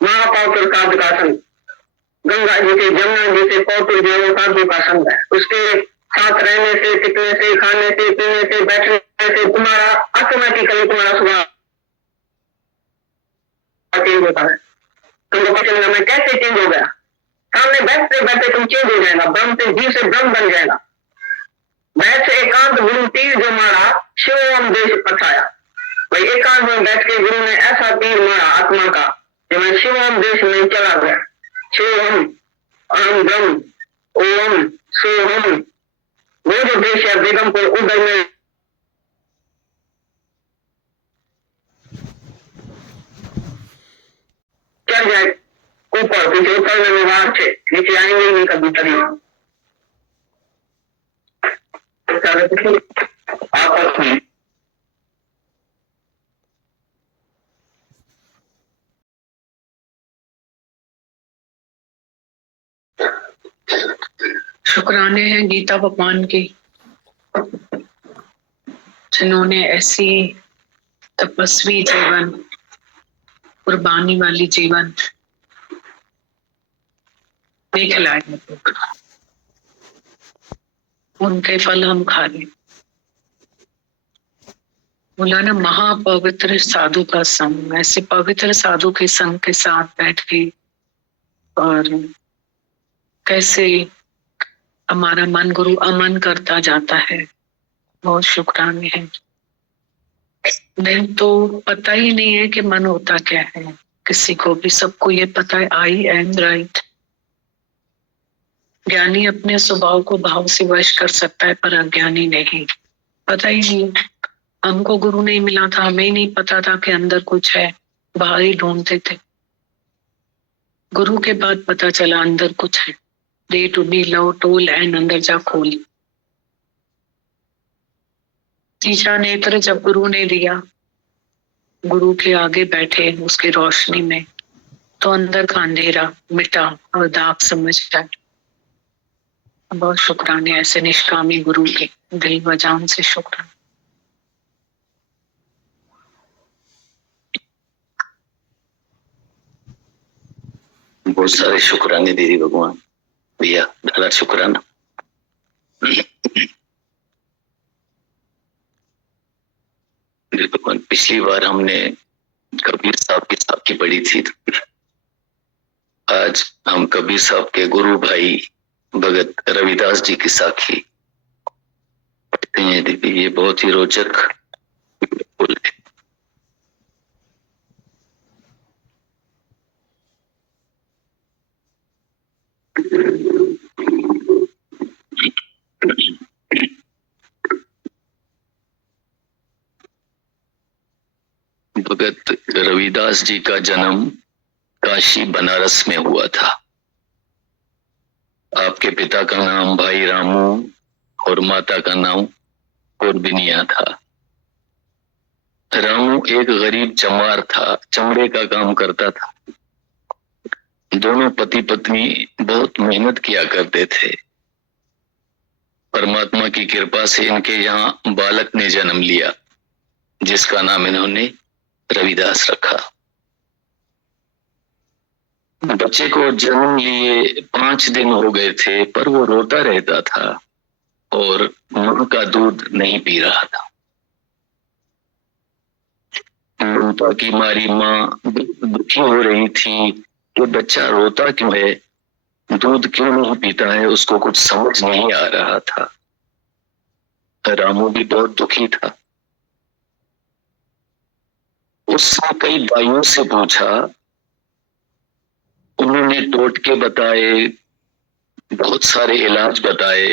महापौत्र साधु का संग, गंगा जी से, जमुना जी से पौत्र जो है साधु का संग है। उसके साथ रहने से, टिकने से, खाने से, पीने से, बैठने से तुम्हारा ऑटोमेटिकली तुम्हारा स्वभाव चेंज होता है। तुमको पता चलेगा मैं कैसे चेंज हो गया। सामने बैठते बैठते तुम चेंज हो जाएगा, ब्रह्म से जीव से ब्रह्म बन जाएगा। बैठ से एकांत गुरु तीर जो मारा, शिवम देश पछाया। भाई एकांत में बैठ के गुरु ने ऐसा तीर मारा आत्मा का कि मैं शिवम देश में चला गया। शिवम अहम ब्रह्म ओम सोहम, वो जो देश है बेगमपुर, उधर में चल जाए ऊपर, पीछे उतरने में बाहर से नीचे आएंगे ही नहीं कभी कभी। आपस में शुक्राने हैं गीता भगवान के, जिन्होंने ऐसी तपस्वी जीवन, कुर्बानी वाली जीवन देख लाए। उनके फल हम खा रहे। बोला ना, महापवित्र साधु का संग। ऐसे पवित्र साधु के संग के साथ बैठ के और कैसे हमारा मन गुरु अमन करता जाता है। बहुत शुक्राने हैं। नहीं तो पता ही नहीं है कि मन होता क्या है किसी को भी। सबको ये पता है आई एम राइट। ज्ञानी अपने स्वभाव को भाव से वश कर सकता है, पर अज्ञानी नहीं। पता ही नहीं। हमको गुरु नहीं मिला था, हमें नहीं पता था कि अंदर कुछ है, बाहर ही ढूंढते थे। गुरु के बाद पता चला अंदर कुछ है। डे टू बी लव टोल एंड अंदर जा खोल। तीसरा नेत्र जब गुरु ने दिया, गुरु के आगे बैठे उसकी रोशनी में, तो अंदर का अंधेरा मिटा और दाग समझ आए। बहुत शुक्राने ऐसे निष्कामी गुरु के, दिल व जान से शुक्राने। बहुत सारे शुक्राने दीदी भगवान भैया, ढाला शुक्राना। भगवान पिछली बार हमने कबीर साहब की साखी पढ़ी थी, आज हम कबीर साहब के गुरु भाई भगत रविदास जी की साखी पढ़ते हैं दीदी। ये बहुत ही रोचक है। भगत रविदास जी का जन्म काशी बनारस में हुआ था। आपके पिता का नाम भाई रामू और माता का नाम कुरबिनिया था। रामू एक गरीब चमार था, चमड़े का काम करता था। दोनों पति पत्नी बहुत मेहनत किया करते थे। परमात्मा की कृपा से इनके यहाँ बालक ने जन्म लिया, जिसका नाम इन्होंने रविदास रखा। बच्चे को जन्म लिए 5 दिन हो गए थे, पर वो रोता रहता था और मां का दूध नहीं पी रहा था। ममता की मारी मां दुखी हो रही थी कि बच्चा रोता क्यों है, दूध क्यों नहीं पीता है, उसको कुछ समझ नहीं आ रहा था। रामू भी बहुत दुखी था। उसने कई दाइयों से पूछा, उन्होंने टोटके बताए, बहुत सारे इलाज बताए,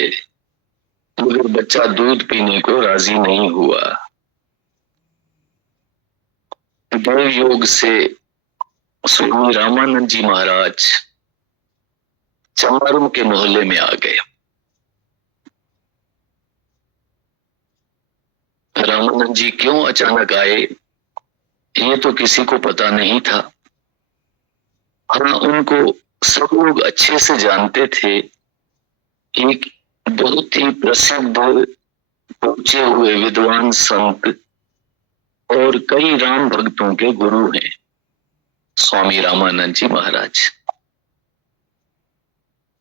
मगर बच्चा दूध पीने को राजी नहीं हुआ। देव योग से स्वामी रामानंद जी महाराज चमारों के मोहल्ले में आ गए। रामानंद जी क्यों अचानक आए, ये तो किसी को पता नहीं था। हाँ, उनको सब लोग अच्छे से जानते थे। एक बहुत ही प्रसिद्ध पहुंचे हुए विद्वान संत और कई राम भक्तों के गुरु हैं स्वामी रामानंद जी महाराज।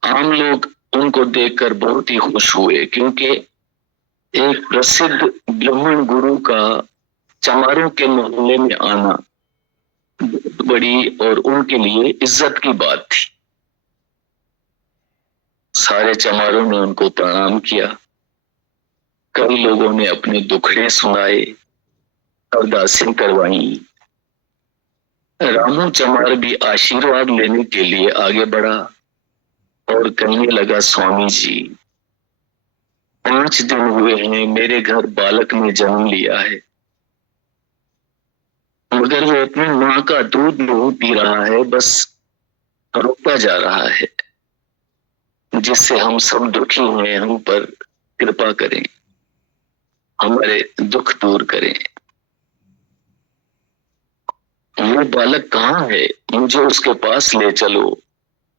आम लोग उनको देखकर बहुत ही खुश हुए, क्योंकि एक प्रसिद्ध ब्राह्मण गुरु का चमारों के मोहल्ले में आना बहुत बड़ी और उनके लिए इज्जत की बात थी। सारे चमारों ने उनको प्रणाम किया। कई लोगों ने अपने दुखड़े सुनाए, अरदासें करवाई। रामू चमार भी आशीर्वाद लेने के लिए आगे बढ़ा और कहने लगा, स्वामी जी 5 दिन हुए हैं मेरे घर बालक ने जन्म लिया है, मगर वो अपनी मां का दूध नहीं पी रहा है, बस रोता जा रहा है, जिससे हम सब दुखी हैं। हम पर कृपा करें, हमारे दुख दूर करें। वो बालक कहाँ है, मुझे उसके पास ले चलो,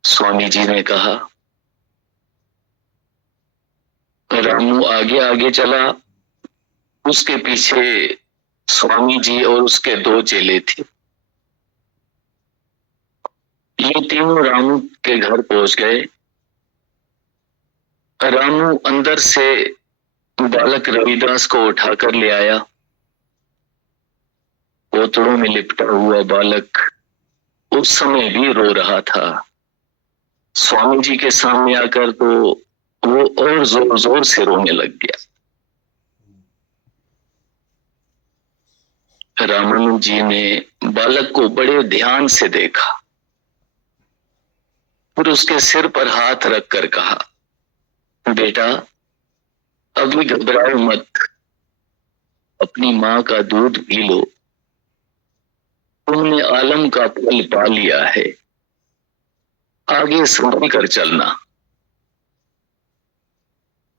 स्वामी जी ने कहा। रामू आगे आगे चला। उसके पीछे स्वामी जी और उसके 2 चेले थे। ये तीनों रामू के घर पहुंच गए। रामू अंदर से बालक रविदास को उठाकर ले आया पोतड़ों में लिपटा हुआ बालक उस समय भी रो रहा था। स्वामी जी के सामने आकर तो वो और जोर जोर से रोने लग गया। रामानंद जी ने बालक को बड़े ध्यान से देखा, फिर उसके सिर पर हाथ रखकर कहा, बेटा अभी घबराओ मत, अपनी माँ का दूध पी लो, तुमने आलम का फल पा लिया है, आगे संभल कर चलना।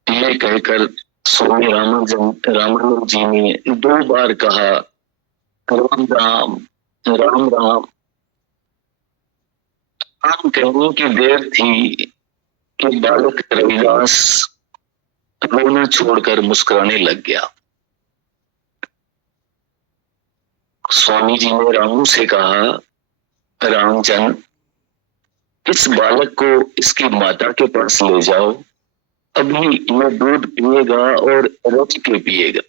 यह कहकर स्वामी रामानंद जी ने 2 बार कहा, राम राम राम राम। आम कहने की देर थी कि बालक रविदास रोना छोड़कर मुस्कुराने लग गया। स्वामी जी ने रामू से कहा, रामचंद इस बालक को इसकी माता के पास ले जाओ, अभी यह दूध पिएगा और रच के पिएगा।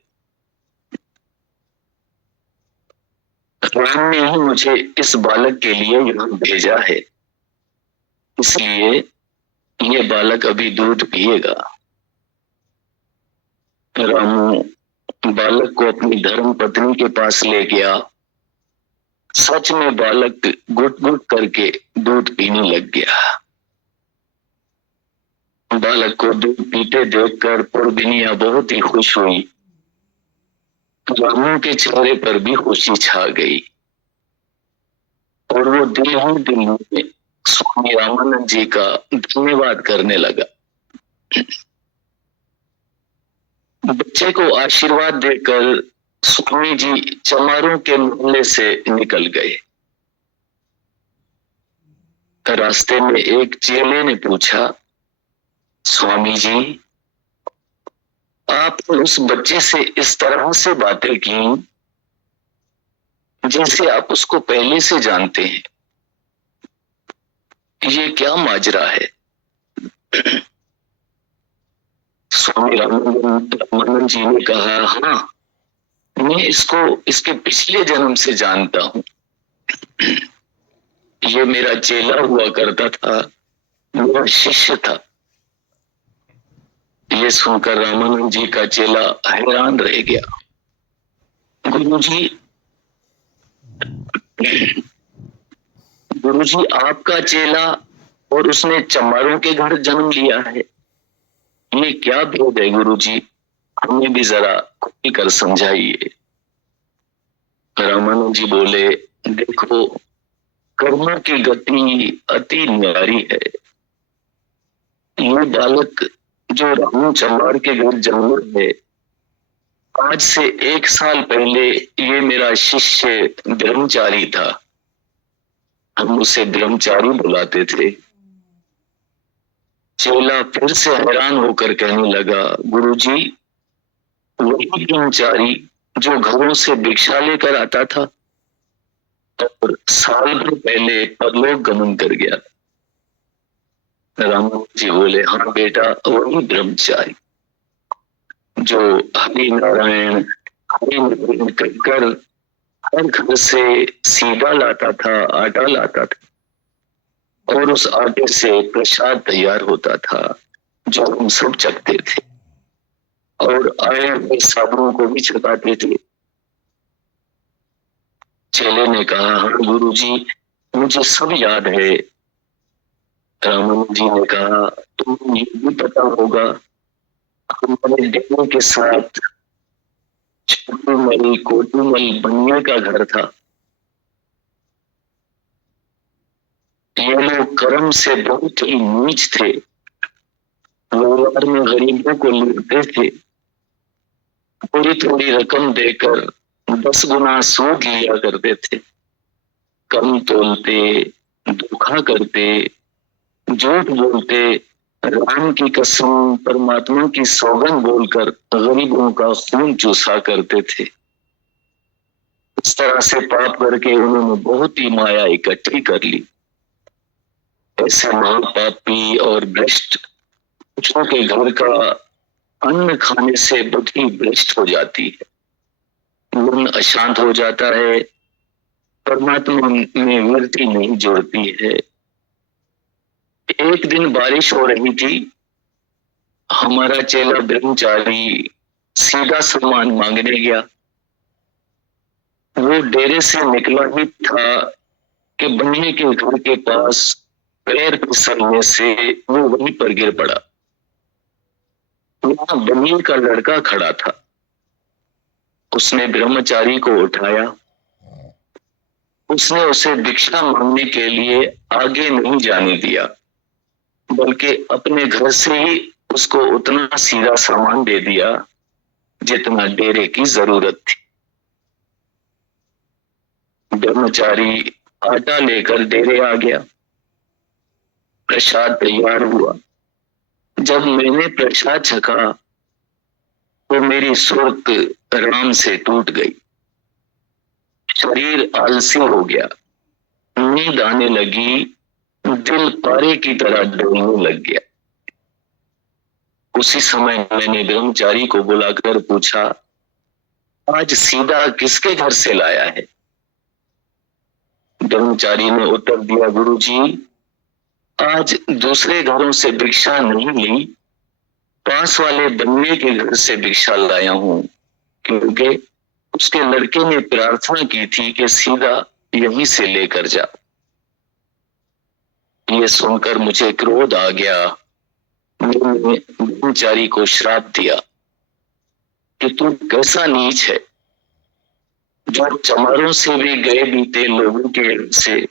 राम ने ही मुझे इस बालक के लिए यहाँ भेजा है, इसलिए ये बालक अभी दूध पिएगा। रामू बालक को अपनी धर्म पत्नी के पास ले गया। सच में बालक घुट घुट करके दूध पीने लग गया। बालक को दूध पीते देखकर पुरबिनिया बहुत ही खुश हुई। रामू के चेहरे पर भी खुशी छा गई और वो दिल ही दिल में स्वामी रामानंद जी का धन्यवाद करने लगा। बच्चे को आशीर्वाद देकर स्वामी जी चमारों के मोहल्ले से निकल गए। रास्ते में एक चेले ने पूछा, स्वामी जी आपने उस बच्चे से इस तरह से बातें की जैसे आप उसको पहले से जानते हैं, ये क्या माजरा है? स्वामी रामानंद जी ने कहा, हाँ मैं इसको इसके पिछले जन्म से जानता हूं, ये मेरा चेला हुआ करता था, मेरा शिष्य था। ये सुनकर रामानंद जी का चेला हैरान रह गया। गुरुजी आपका चेला और उसने चमारों के घर जन्म लिया है, ये क्या भेद है गुरुजी? हमें भी जरा खुल कर समझाइए। रामानंद जी बोले, देखो कर्मों की गति अति न्यारी है। ये बालक जो रामू चमार के घर जन्म है, आज से 1 साल पहले ये मेरा शिष्य ब्रह्मचारी था, हम उसे ब्रह्मचारी बुलाते थे। चेला फिर से हैरान होकर कहने लगा, गुरुजी वही ब्रह्मचारी जो घरों से भिक्षा लेकर आता था और साल भर पहले परलोक गमन कर गया। राम जी बोले, हाँ बेटा वही ब्रह्मचारी जो हरि नारायण कहकर हर घर से सीधा लाता था, आटा लाता था और उस आटे से प्रसाद तैयार होता था जो हम सब चखते थे और आए हुए साधुओं को भी छकाते थे। चेले ने कहा, हाँ गुरुजी मुझे सब याद है। रामानंद जी ने कहा, तुम्हें ये भी पता होगा हमारे देवों के साथ छोटूमल कोटूमल बनिया का घर था। ये लोग कर्म से बहुत ही नीच थे, व्यवहार में गरीबों को लूटते थे, थोड़ी थोड़ी रकम देकर 10 गुना सूद लिया करते थे, कम तोलते, धोखा करते, झूठ बोलते, राम की कसम परमात्मा की सौगंध बोलकर गरीबों का खून चूसा करते थे। इस तरह से पाप करके उन्होंने बहुत ही माया इकट्ठी कर ली। ऐसे महापापी और भ्रष्ट बच्चों के घर का अन्न खाने से बुद्धि भ्रष्ट हो जाती है, मन अशांत हो जाता है, परमात्मा में वृत्ति नहीं जोड़ती है। एक दिन बारिश हो रही थी, हमारा चेला ब्रह्मचारी सीधा सामान मांगने गया। वो डेरे से निकला ही था कि बन्नी के घर के पास पैर फिसलने से वो वहीं पर गिर पड़ा। वहां बन्नी का लड़का खड़ा था। उसने ब्रह्मचारी को उठाया। उसने उसे भिक्षा मांगने के लिए आगे नहीं जाने दिया, बल्कि अपने घर से ही उसको उतना सीधा सामान दे दिया जितना डेरे की जरूरत थी। ब्रह्मचारी आटा लेकर डेरे आ गया। प्रसाद तैयार हुआ। जब मैंने प्रसाद छका तो मेरी सुर्त राम से टूट गई। शरीर आलसी हो गया, नींद आने लगी, दिल पारे की तरह डोलने लग गया। उसी समय मैंने ब्रह्मचारी को बुलाकर पूछा, आज सीधा किसके घर से लाया है? ब्रह्मचारी ने उत्तर दिया, गुरुजी, आज दूसरे घरों से भिक्षा नहीं ली, पास वाले बन्ने के घर से भिक्षा लाया हूं, क्योंकि उसके लड़के ने प्रार्थना की थी कि सीधा यहीं से लेकर जा। ये सुनकर मुझे क्रोध आ गया। मैंने ब्रह्मचारी को श्राप दिया कि तू कैसा नीच है, जो चमारों से भी गए बीते लोगों के से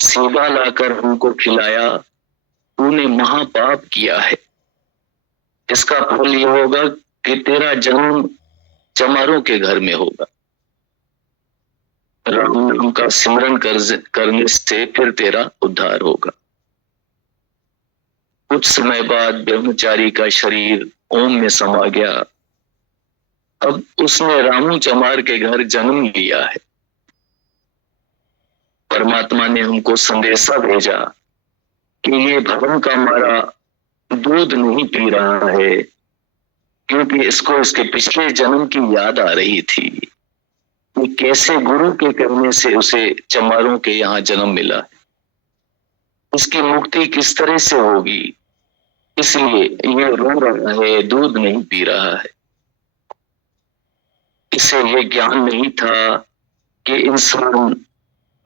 सेवा लाकर हमको खिलाया, तूने महापाप किया है। इसका फल यह होगा कि तेरा जन्म चमारों के घर में होगा। राम नाम का सिमरन करने से फिर तेरा उद्धार होगा। कुछ समय बाद ब्रह्मचारी का शरीर ओम में समा गया। अब उसने रामू चमार के घर जन्म लिया है। परमात्मा ने हमको संदेशा भेजा कि ये भवन का मारा दूध नहीं पी रहा है, क्योंकि इसको इसके पिछले जन्म की याद आ रही थी कि कैसे गुरु के करने से उसे चमारों के यहाँ जन्म मिला, उसकी मुक्ति किस तरह से होगी, इसलिए ये रो रहा है, दूध नहीं पी रहा है। इसे ये ज्ञान नहीं था कि इंसान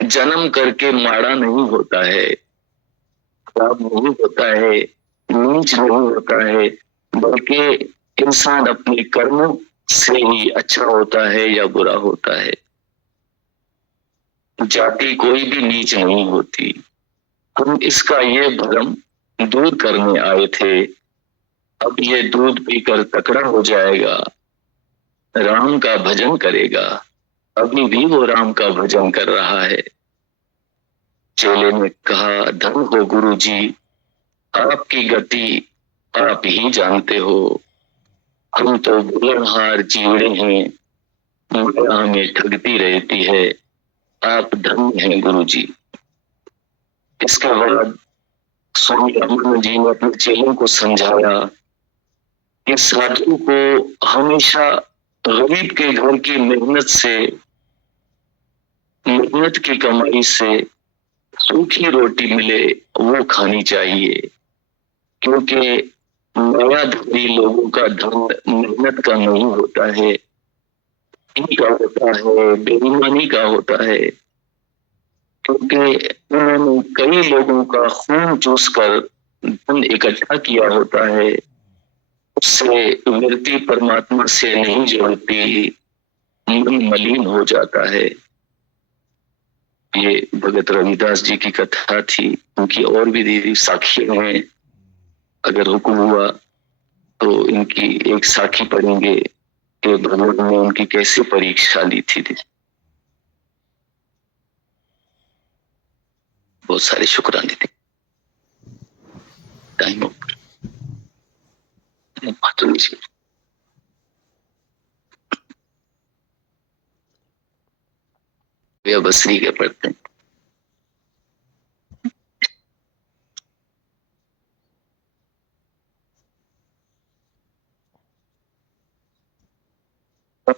जन्म करके माड़ा नहीं होता है, खराब नहीं होता है, नीच नहीं होता है, बल्कि इंसान अपने कर्मों से ही अच्छा होता है या बुरा होता है। जाति कोई भी नीच नहीं होती। हम इसका ये भ्रम दूर करने आए थे। अब ये दूध पीकर तकड़ा हो जाएगा, राम का भजन करेगा। अभी भी वो राम का भजन कर रहा है। चेले ने कहा, धन हो गुरु जी, आपकी गति आप ही जानते हो। हम तो बुलनहार जीवड़े हैं, माया हमें ठगती रहती है। आप धन्य हैं गुरु जी। इसके बाद स्वामी रामानंद जी ने अपने चेलों को समझाया कि साधु को हमेशा गरीब के घर की मेहनत की कमाई से सूखी रोटी मिले वो खानी चाहिए, क्योंकि मायाधारी लोगों का धन मेहनत का नहीं होता है, इनका होता है, बेईमानी का होता है। क्योंकि उन्होंने कई लोगों का खून चूस कर धन इकट्ठा किया होता है, उससे वृत्ति परमात्मा से नहीं जोड़ती, मन मलिन हो जाता है। ये भगत रविदास जी की कथा थी। उनकी और भी दीदी साखी हैं, अगर हुक्म हुआ तो इनकी एक साखी पढ़ेंगे कि भगवान ने उनकी कैसे परीक्षा ली थी। बहुत सारे शुक्राने थे। Time over. मातुरी जी वे बसरी के पढ़ते हैं।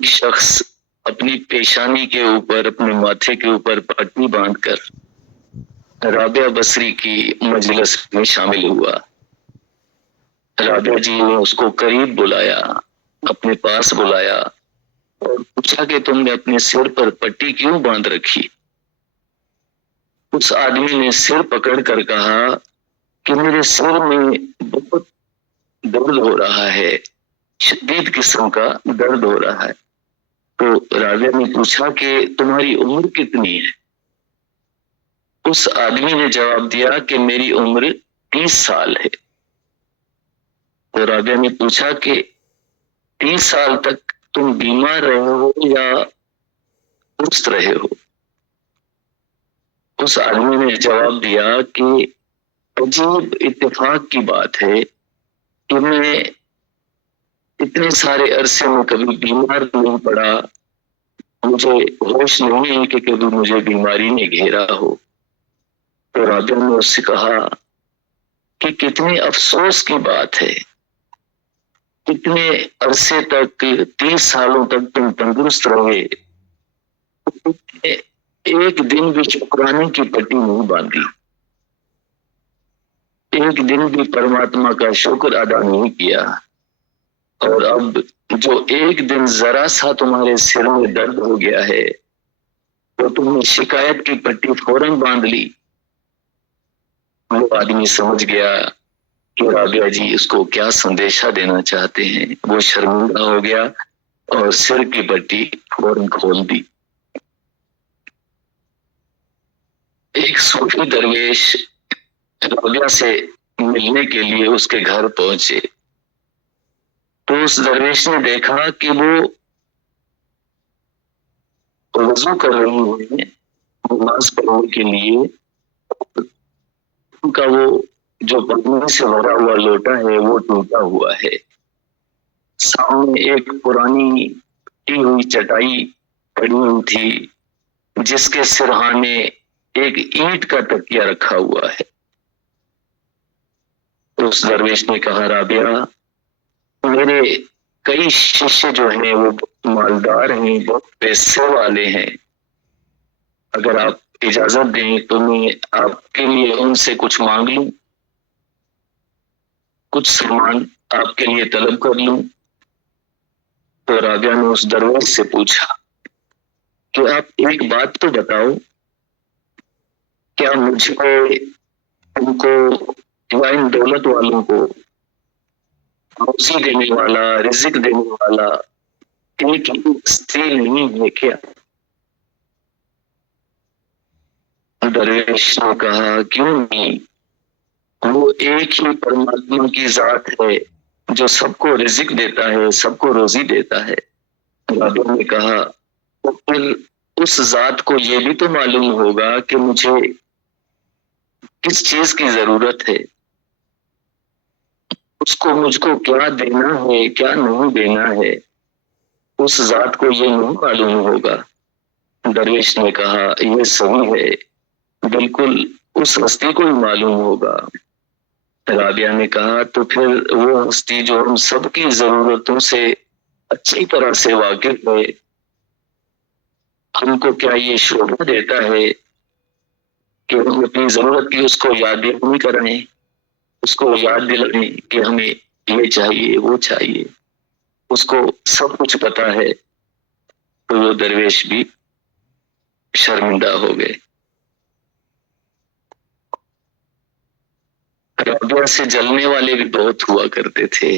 शख्स अपनी पेशानी के ऊपर, अपने माथे के ऊपर पट्टी बांधकर राबिया बसरी की मजलिस में शामिल हुआ। राबिया जी ने उसको करीब बुलाया, अपने पास बुलाया और पूछा कि तुमने अपने सिर पर पट्टी क्यों बांध रखी। उस आदमी ने सिर पकड़कर कहा कि मेरे सिर में बहुत दर्द हो रहा है, शदीद किस्म का दर्द हो रहा है। तो राबिया ने पूछा कि तुम्हारी उम्र कितनी है। उस आदमी ने जवाब दिया कि मेरी उम्र 30 साल है। तो राबिया ने पूछा कि 30 साल तक तुम बीमार रहे हो या दुरुस्त रहे हो। उस आदमी ने जवाब दिया कि अजीब इत्तेफाक की बात है कि मैं इतने सारे अरसे में कभी बीमार नहीं पड़ा, मुझे होश नहीं है कि कभी मुझे बीमारी ने घेरा हो। तो राबिया ने उससे कहा कि कितने अफसोस की बात है, कितने अरसे तक, 30 सालों तक तुम तंदुरुस्त रहे, एक दिन भी शुक्राने की पट्टी नहीं बांधी, एक दिन भी परमात्मा का शुक्र अदा नहीं किया, और अब जो एक दिन जरा सा तुम्हारे सिर में दर्द हो गया है तो तुमने शिकायत की पट्टी फौरन बांध ली। वो आदमी समझ गया कि राबिया जी इसको क्या संदेशा देना चाहते हैं। वो शर्मिंदा हो गया और सिर की पट्टी फौरन खोल दी। एक सूफी दरवेश राबिया से मिलने के लिए उसके घर पहुंचे तो उस दरवेश ने देखा कि वो वजू कर रही है नमाज पढ़ने के लिए। उनका वो जो पानी से भरा हुआ लोटा है वो टूटा हुआ है। सामने एक पुरानी टूटी हुई चटाई पड़ी हुई थी जिसके सिरहाने एक ईंट का तकिया रखा हुआ है। तो उस दरवेश ने कहा, राबिया मेरे कई शिष्य जो हैं वो मालदार हैं, बहुत पैसे वाले हैं, अगर आप इजाजत दें तो मैं आपके लिए उनसे कुछ मांग लूं, कुछ सामान आपके लिए तलब कर लूं। तो राबिया ने उस दरवेश से पूछा कि आप एक बात तो बताओ, क्या मुझको, उनको या इन दौलत वालों को रोजी देने वाला, रिजिक देने वाला एक ही स्त्री नहीं है क्या? दरवेश ने कहा, क्यों नहीं, वो एक ही परमात्मा की जात है जो सबको रिजिक देता है, सबको रोजी देता है। राबिया ने कहा, तो फिर उस जात को ये भी तो मालूम होगा कि मुझे किस चीज की जरूरत है, उसको मुझको क्या देना है, क्या नहीं देना है, उस जात को ये नहीं मालूम होगा। दरवेश ने कहा, यह सही है, बिल्कुल उस हस्ती को ही मालूम होगा। राबिया ने कहा, तो फिर वो हस्ती जो हम सबकी जरूरतों से अच्छी तरह से वाकिफ है, हमको क्या ये शोभा देता है कि हम अपनी जरूरत की उसको याद नहीं कराएं, उसको याद दिलाएं कि हमें ये चाहिए, वो चाहिए, उसको सब कुछ पता है। तो वो दरवेश भी शर्मिंदा हो गए। राबिया से जलने वाले भी बहुत हुआ करते थे।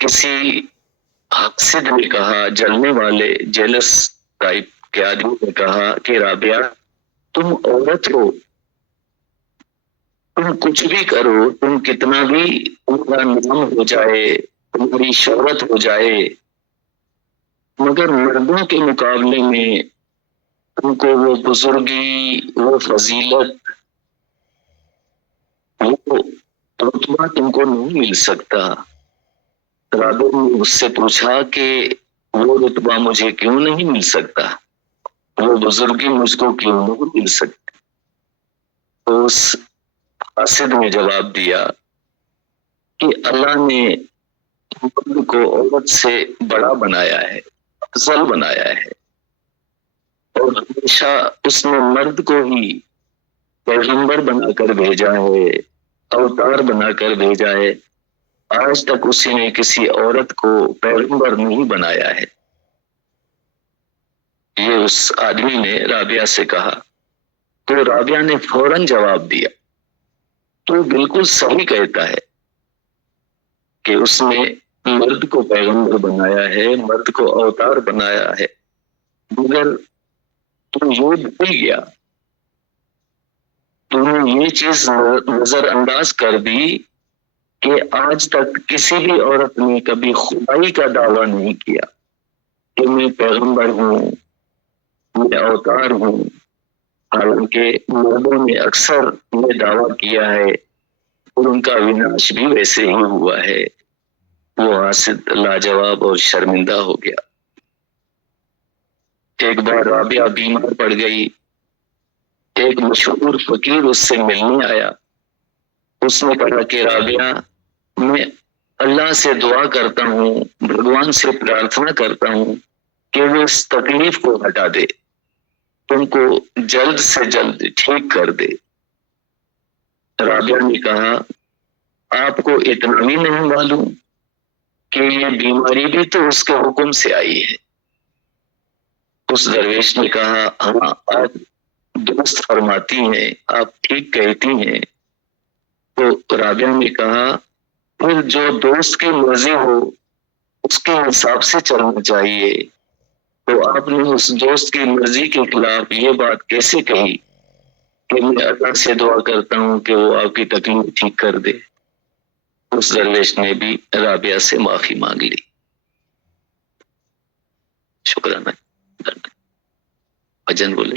किसी हासिद ने कहा, जलने वाले, जेलस टाइप के आदमी ने कहा कि राबिया तुम औरत हो, तुम कुछ भी करो, तुम कितना भी तुम्हारा नाम हो जाए, तुम्हारी शोहरत हो जाए, मगर मर्दों के मुकाबले में तुमको वो बुजुर्गी, वो फजीलत, वो रुतबा तुमको नहीं मिल सकता। राबिया ने उससे पूछा कि वो रुतबा मुझे क्यों नहीं मिल सकता, वो बुजुर्गी मुझको क्यों नहीं मिल सकती? तो उस हासिद ने जवाब दिया कि अल्लाह ने मर्द को औरत से बड़ा बनाया है, अफजल बनाया है और हमेशा उसने मर्द को ही पैगंबर बनाकर भेजा है, अवतार बनाकर भेजा है। आज तक उसी ने किसी औरत को पैगंबर नहीं बनाया है। ये उस आदमी ने राबिया से कहा, तो राबिया ने फौरन जवाब दिया, तो बिल्कुल सही कहता है कि उसने मर्द को पैगंबर बनाया है, मर्द को अवतार बनाया है, मगर तू ये भूल गया, तूने ये चीज नजरअंदाज कर दी कि आज तक किसी भी औरत ने कभी खुदाई का दावा नहीं किया कि मैं पैगंबर हूँ, मैं अवतार हूँ। हालांकि मर्दों ने अक्सर ये दावा किया है और उनका विनाश भी वैसे ही हुआ है। वो हासिद लाजवाब और शर्मिंदा हो गया। एक बार राबिया बीमार पड़ गई। एक मशहूर फकीर उससे मिलने आया। उसने कहा कि राबिया, मैं अल्लाह से दुआ करता हूँ, भगवान से प्रार्थना करता हूँ कि वो इस तकलीफ को हटा दे, तुमको जल्द से जल्द ठीक कर दे। राबिया ने कहा, आपको इतना भी नहीं मालूम कि ये बीमारी भी तो उसके हुक्म से आई है। उस दरवेश ने कहा, हाँ, आप दुरुस्त फरमाती हैं, आप ठीक कहती हैं। तो राबिया ने कहा, फिर जो दोस्त की मर्जी हो उसके हिसाब से चलना चाहिए। तो आपने उस दोस्त की मर्जी के खिलाफ ये बात कैसे कही कि मैं अल्लाह से दुआ करता हूँ कि वो आपकी तकलीफ ठीक कर दे। उस दरवेश ने भी राबिया से माफी मांग ली। शुक्राना। भजन बोले।